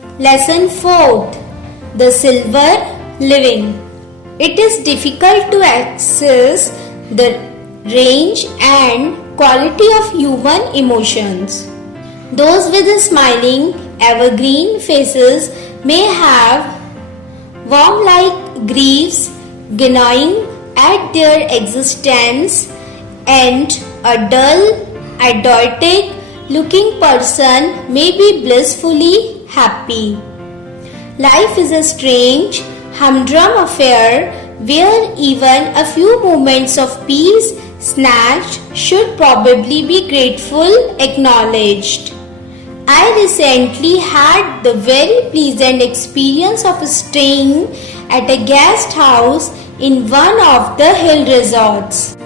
Lesson 4th. The Silver Living. It is difficult to access the range and quality of human emotions. Those with smiling, evergreen faces may have warm like griefs gnawing at their existence, and a dull, idiotic looking person may be blissfully happy. Life is a strange, humdrum affair where even a few moments of peace snatched should probably be grateful acknowledged. I recently had the very pleasant experience of staying at a guest house in one of the hill resorts.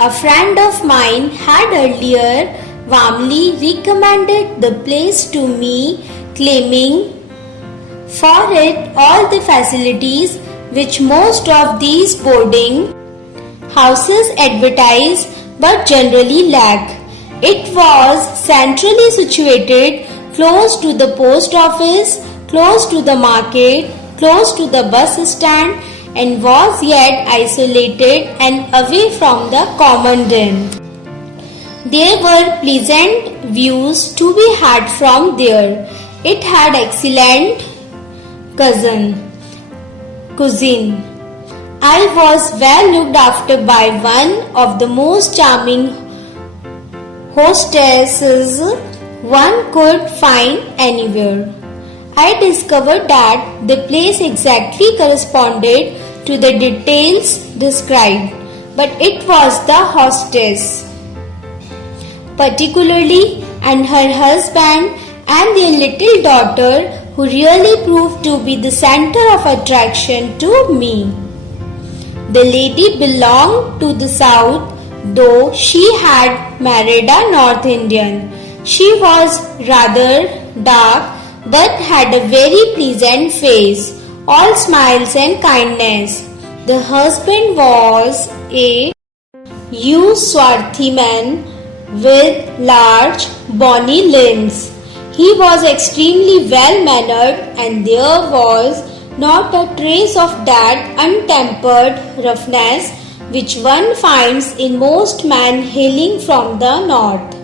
A friend of mine had earlier warmly recommended the place to me, claiming for it all the facilities which most of these boarding houses advertise but generally lack. It was centrally situated, close to the post office, close to the market, close to the bus stand, and was yet isolated and away from the common din. There were pleasant views to be had from there. It had excellent cuisine. I was well looked after by one of the most charming hostesses one could find anywhere. I discovered that the place exactly corresponded to the details described, but it was the hostess particularly, and her husband and their little daughter, who really proved to be the center of attraction to me. The lady belonged to the south, though she had married a North Indian. She was rather dark but had a very pleasant face, all smiles and kindness. The husband was a Swarthy man with large bony limbs. He was extremely well mannered, and there was not a trace of that untempered roughness which one finds in most men hailing from the north.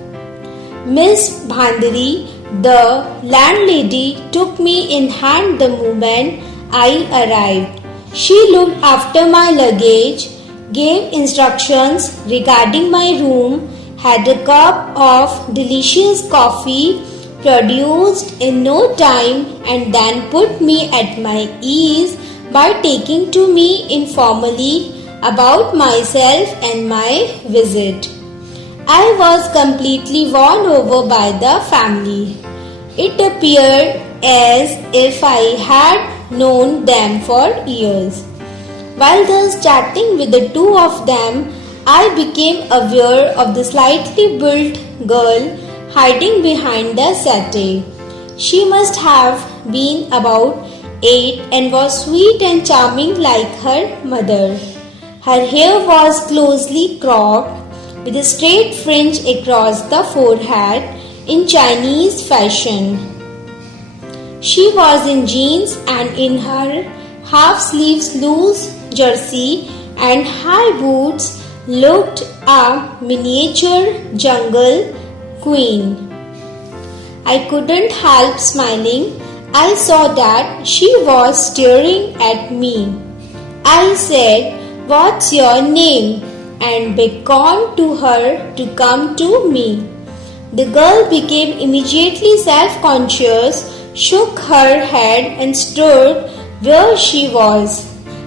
Miss Bhandari, the landlady, took me in hand the moment I arrived. She looked after my luggage, gave instructions regarding my room, had a cup of delicious coffee produced in no time, and then put me at my ease by taking to me informally about myself and my visit. I was completely won over by the family. It appeared as if I had known them for years. While thus chatting with the two of them, I became aware of the slightly built girl hiding behind the settee. She must have been about 8 and was sweet and charming like her mother. Her hair was closely cropped with a straight fringe across the forehead in Chinese fashion. She was in jeans and in her half-sleeves loose jersey and high boots looked a miniature jungle queen. I couldn't help smiling. I saw that she was staring at me. I said, "What's your name?" and beckoned to her to come to me. The girl became immediately self-conscious, shook her head and stood where she was.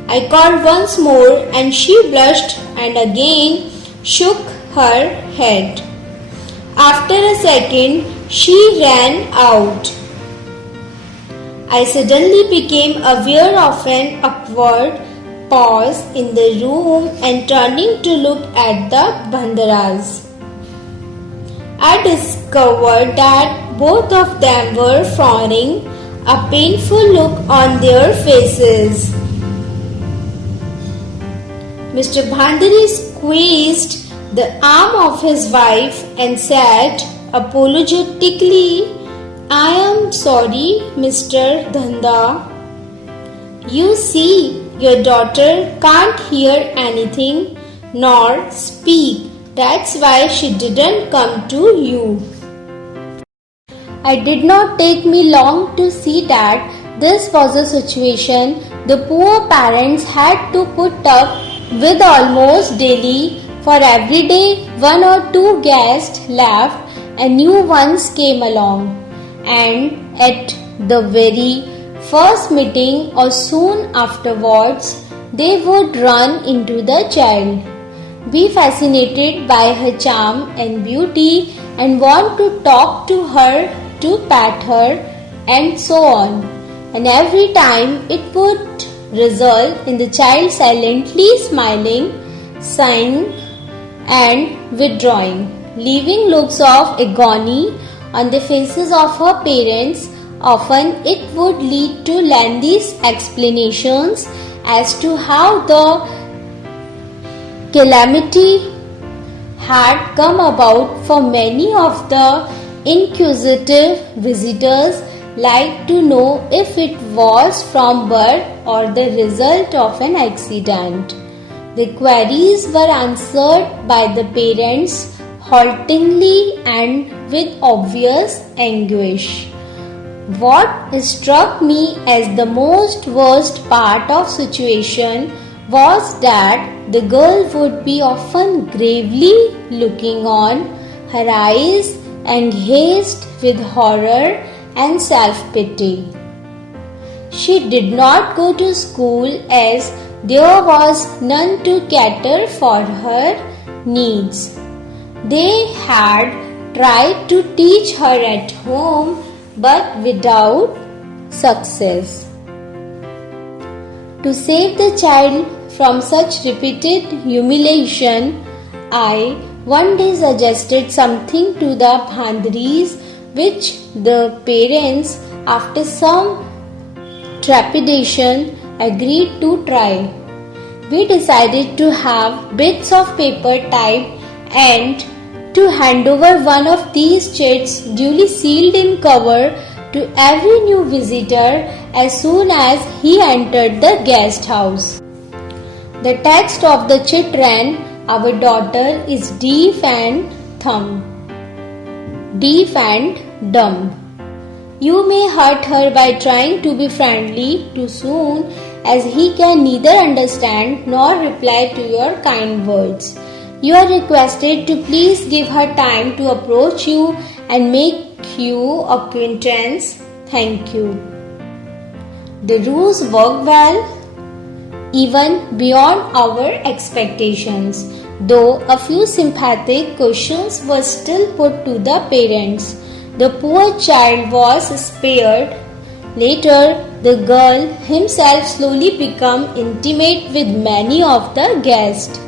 I called once more and she blushed and again shook her head. After a second, she ran out. I suddenly became aware of an awkward pause in the room and turning to look at the Bhandaras, I discovered that both of them were frowning, a painful look on their faces. Mr. Bhandari squeezed the arm of his wife and said apologetically, I am sorry, Mr. Dhanda. You see, your daughter can't hear anything nor speak. That's why she didn't come to you. It did not take me long to see that this was a situation the poor parents had to put up with almost daily, for every day one or two guests left and new ones came along, and at the very first meeting or soon afterwards they would run into the child, be fascinated by her charm and beauty and want to talk to her, to pat her, and so on. And every time it would result in the child silently smiling, sighing, and withdrawing, leaving looks of agony on the faces of her parents. Often it would lead to lengthy explanations as to how the calamity had come about, for many of the inquisitive visitors liked to know if it was from birth or the result of an accident. The queries were answered by the parents haltingly and with obvious anguish. What struck me as the most worst part of situation was that the girl would be often gravely looking on, her eyes engaged with horror and self-pity. She did not go to school as there was none to cater for her needs. They had tried to teach her at home, but without success. To save the child from such repeated humiliation, I one day suggested something to the Bhandris, which the parents, after some trepidation, agreed to try. We decided to have bits of paper typed and to hand over one of these chits duly sealed in cover to every new visitor as soon as he entered the guest house. The text of the chit ran, "Our daughter is deaf and dumb. You may hurt her by trying to be friendly too soon, as he can neither understand nor reply to your kind words. You are requested to please give her time to approach you and make you acquaintance. Thank you." The ruse worked well, even beyond our expectations, though a few sympathetic questions were still put to the parents. The poor child was spared. Later, the girl himself slowly became intimate with many of the guests.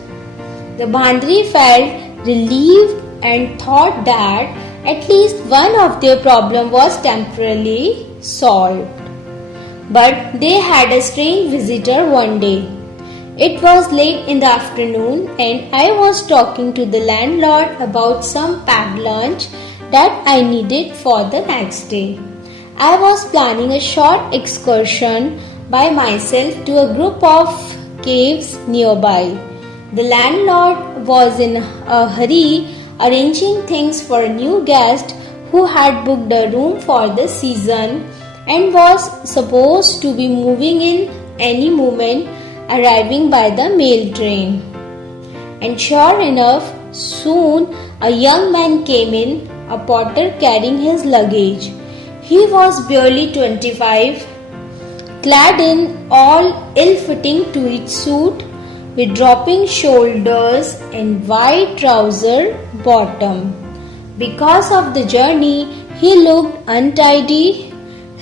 The Bhandri felt relieved and thought that at least one of their problem was temporarily solved. But they had a strange visitor one day. It was late in the afternoon and I was talking to the landlord about some packed lunch that I needed for the next day. I was planning a short excursion by myself to a group of caves nearby. The landlord was in a hurry arranging things for a new guest who had booked a room for the season and was supposed to be moving in any moment, arriving by the mail train. And sure enough, soon a young man came in, a porter carrying his luggage. He was barely 25, clad in all ill-fitting tweed suit with dropping shoulders and wide trouser bottom. Because of the journey, he looked untidy,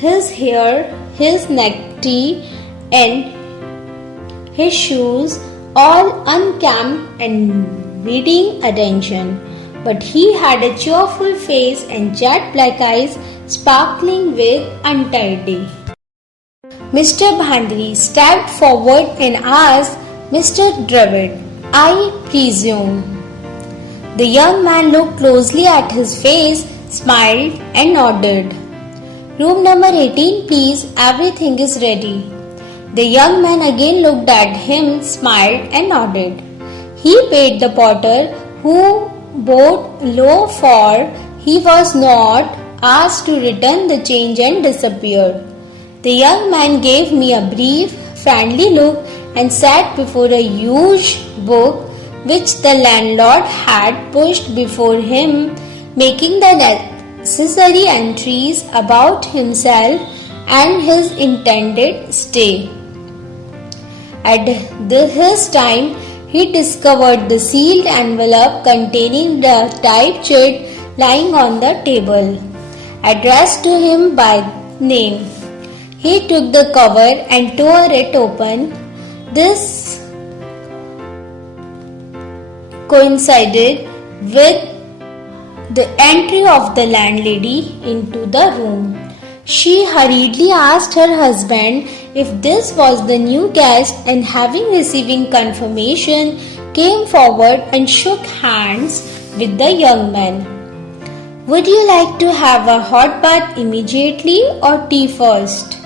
his hair, his necktie and his shoes all unkempt and needing attention. But he had a cheerful face and jet black eyes sparkling with untidy. Mr. Bhandri stepped forward and asked, "Mr. Dravid, I presume?" The young man looked closely at his face, smiled and nodded. Room number 18, please. Everything is ready. The young man again looked at him, smiled, and nodded. He paid the porter, who bowed low, for he was not asked to return the change, and disappeared. The young man gave me a brief, friendly look and sat before a huge book which the landlord had pushed before him, making the necessary entries about himself and his intended stay. At his time, he discovered the sealed envelope containing the type-sheet lying on the table, addressed to him by name. He took the cover and tore it open. This coincided with the entry of the landlady into the room. She hurriedly asked her husband if this was the new guest, and having received confirmation, came forward and shook hands with the young man. "Would you like to have a hot bath immediately or tea first?"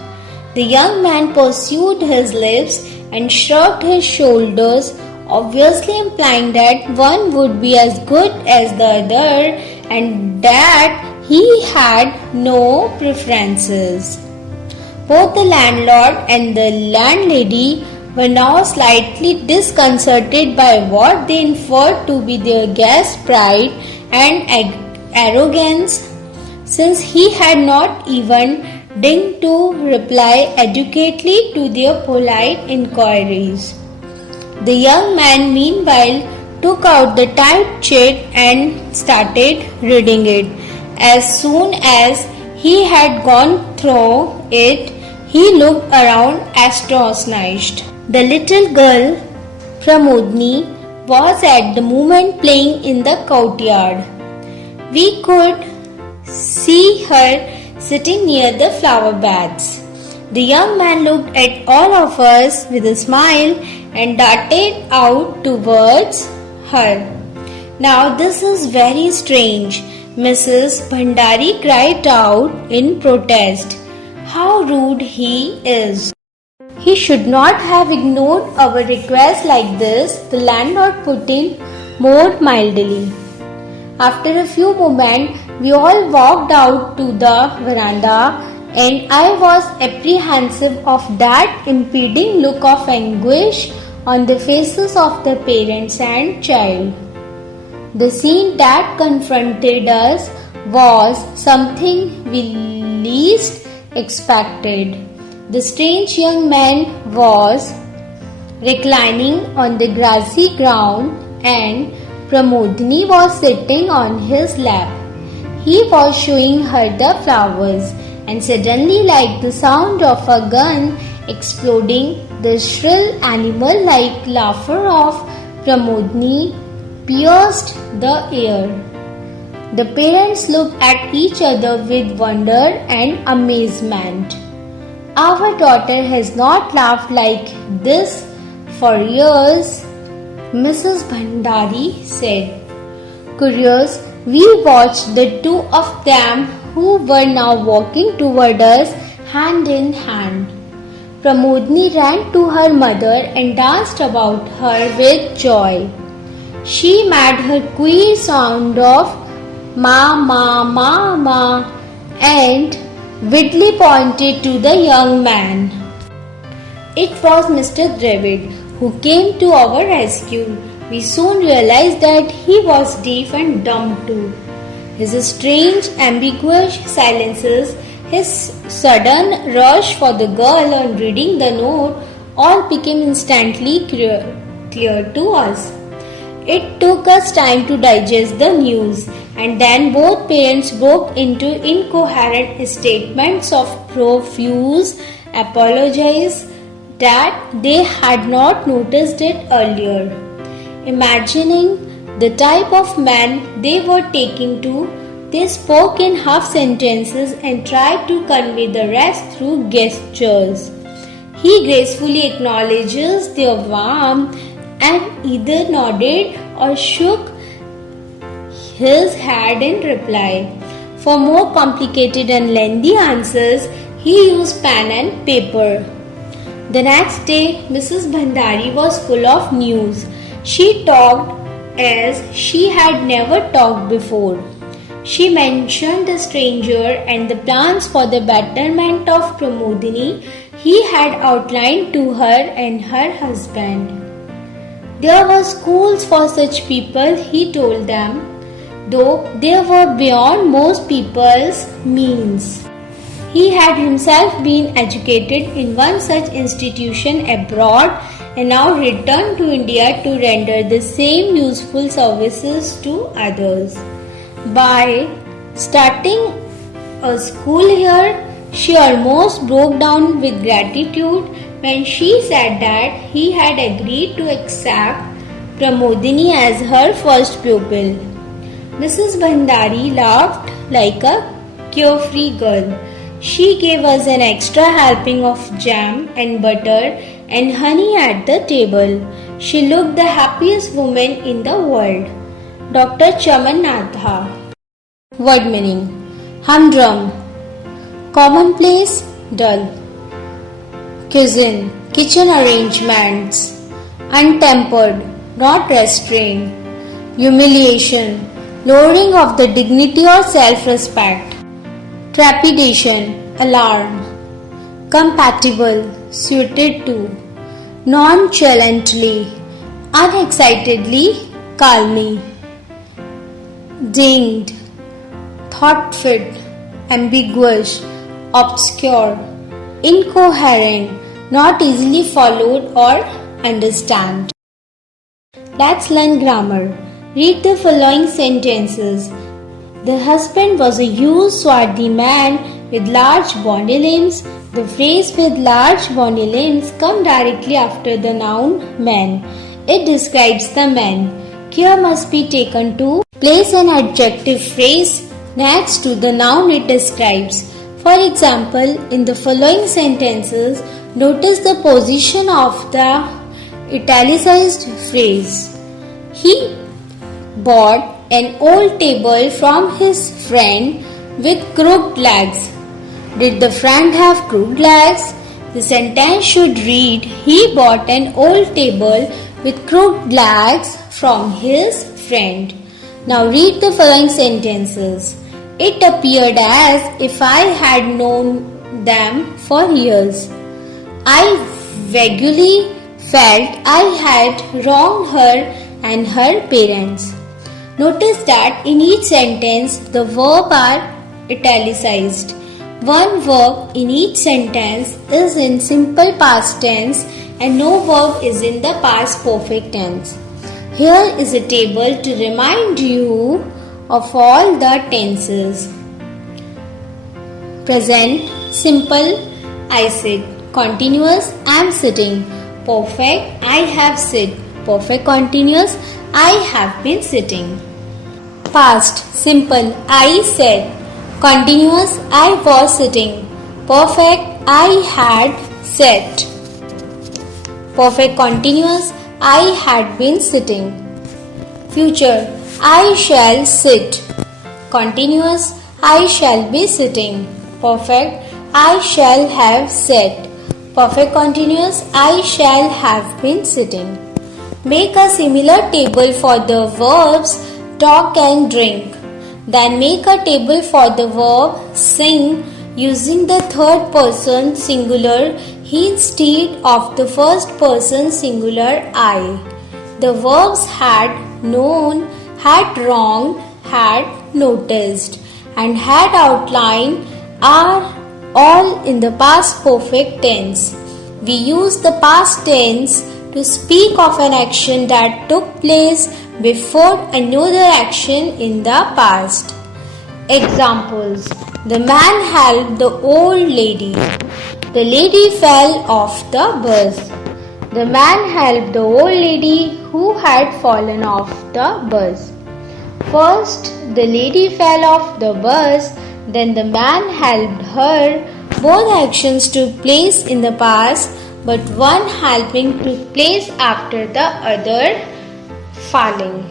The young man pursued his lips and shrugged his shoulders, obviously implying that one would be as good as the other and that he had no preferences. Both the landlord and the landlady were now slightly disconcerted by what they inferred to be their guest's pride and arrogance, since he had not even deigned to reply adequately to their polite inquiries. The young man meanwhile took out the typed sheet and started reading it. As soon as he had gone through it, he looked around astonished. The little girl, Pramodini, was at the moment playing in the courtyard. We could see her sitting near the flower beds. The young man looked at all of us with a smile and darted out towards her. "Now this is very strange," Mrs. Bhandari cried out in protest. "How rude he is! He should not have ignored our request like this," the landlord put in more mildly. After a few moments, we all walked out to the veranda, and I was apprehensive of that impending look of anguish on the faces of the parents and child. The scene that confronted us was something we least expected. The strange young man was reclining on the grassy ground, and Pramodini was sitting on his lap. He was showing her the flowers, and suddenly, like the sound of a gun exploding, the shrill animal-like laughter of Pramodini pierced the air. The parents looked at each other with wonder and amazement. "Our daughter has not laughed like this for years," Mrs. Bhandari said. Curious, we watched the two of them, who were now walking toward us hand in hand. Pramodini ran to her mother and danced about her with joy. She made her queer sound of "ma, ma, ma, ma," and Widley pointed to the young man. It was Mr. Dravid who came to our rescue. We soon realized that he was deaf and dumb too. His strange, ambiguous silences, his sudden rush for the girl on reading the note, all became instantly clear to us. It took us time to digest the news, and then both parents broke into incoherent statements of profuse apologies that they had not noticed it earlier. Imagining the type of man they were taking to, they spoke in half sentences and tried to convey the rest through gestures. He gracefully acknowledges their warmth and either nodded or shook his head in reply. For more complicated and lengthy answers, he used pen and paper. The next day, Mrs. Bhandari was full of news. She talked as she had never talked before. She mentioned the stranger and the plans for the betterment of Pramodini he had outlined to her and her husband. There were schools for such people, he told them, though they were beyond most people's means. He had himself been educated in one such institution abroad and now returned to India to render the same useful services to others. By starting a school here, she almost broke down with gratitude when she said that he had agreed to accept Pramodini as her first pupil. Mrs. Bhandari laughed like a carefree girl. She gave us an extra helping of jam and butter and honey at the table. She looked the happiest woman in the world. Dr. Chaman Natha. Word meaning: humdrum, commonplace, dull. Cuisine, kitchen arrangements. Untempered, not restrained. Humiliation, lowering of the dignity or self-respect. Trepidation, alarm. Compatible, suited to. Nonchalantly, unexcitedly, calmly. Dinged, thought-fit, ambiguous, obscure, incoherent, not easily followed or understood. Let's learn grammar. Read the following sentences. The husband was a huge swarthy man with large bony limbs. The phrase with large bony limbs comes directly after the noun man. It describes the man. Care must be taken to place an adjective phrase next to the noun it describes. For example, in the following sentences, notice the position of the italicized phrase. He bought an old table from his friend with crooked legs. Did the friend have crooked legs? The sentence should read, he bought an old table with crooked legs from his friend. Now read the following sentences. It appeared as if I had known them for years. I vaguely felt I had wronged her and her parents. Notice that in each sentence the verbs are italicized. One verb in each sentence is in simple past tense and no verb is in the past perfect tense. Here is a table to remind you of all the tenses. Present, simple, I sit. Continuous, I am sitting. Perfect, I have sit. Perfect continuous, I have been sitting. Past, simple, I said. Continuous, I was sitting. Perfect, I had sat. Perfect continuous, I had been sitting. Future, I shall sit. Continuous, I shall be sitting. Perfect, I shall have sat. Perfect continuous, I shall have been sitting. Make a similar table for the verbs talk and drink. Then make a table for the verb sing using the third person singular he instead of the first person singular I. The verbs had known, had wronged, had noticed, and had outlined are all in the past perfect tense. We use the past tense to speak of an action that took place before another action in the past. Examples: the man helped the old lady. The lady fell off the bus. The man helped the old lady who had fallen off the bus. First, the lady fell off the bus, then the man helped her. Both actions took place in the past, but one helping took place after the other falling.